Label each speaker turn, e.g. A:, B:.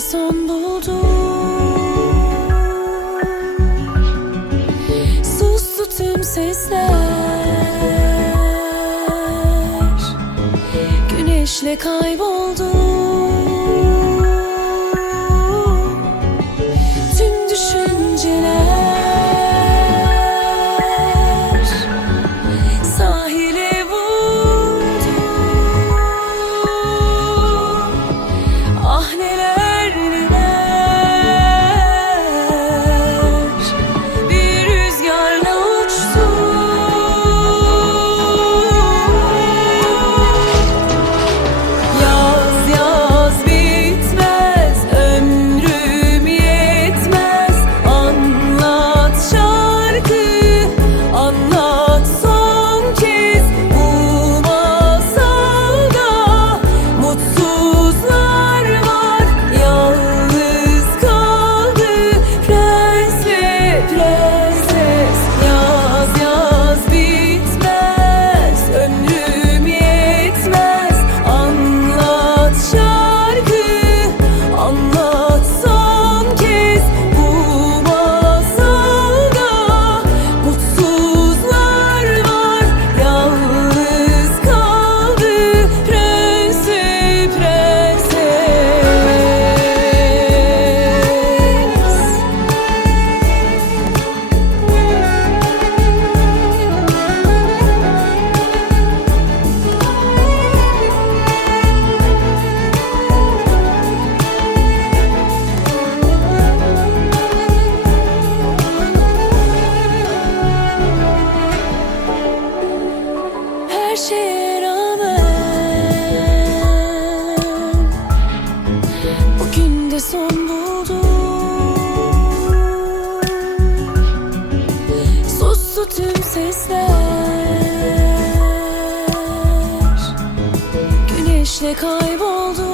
A: son buldum. Sustu tüm sesler. Güneşle kayboldum. Bugün de son buldu Sustu tüm sesler. Güneşle kayboldu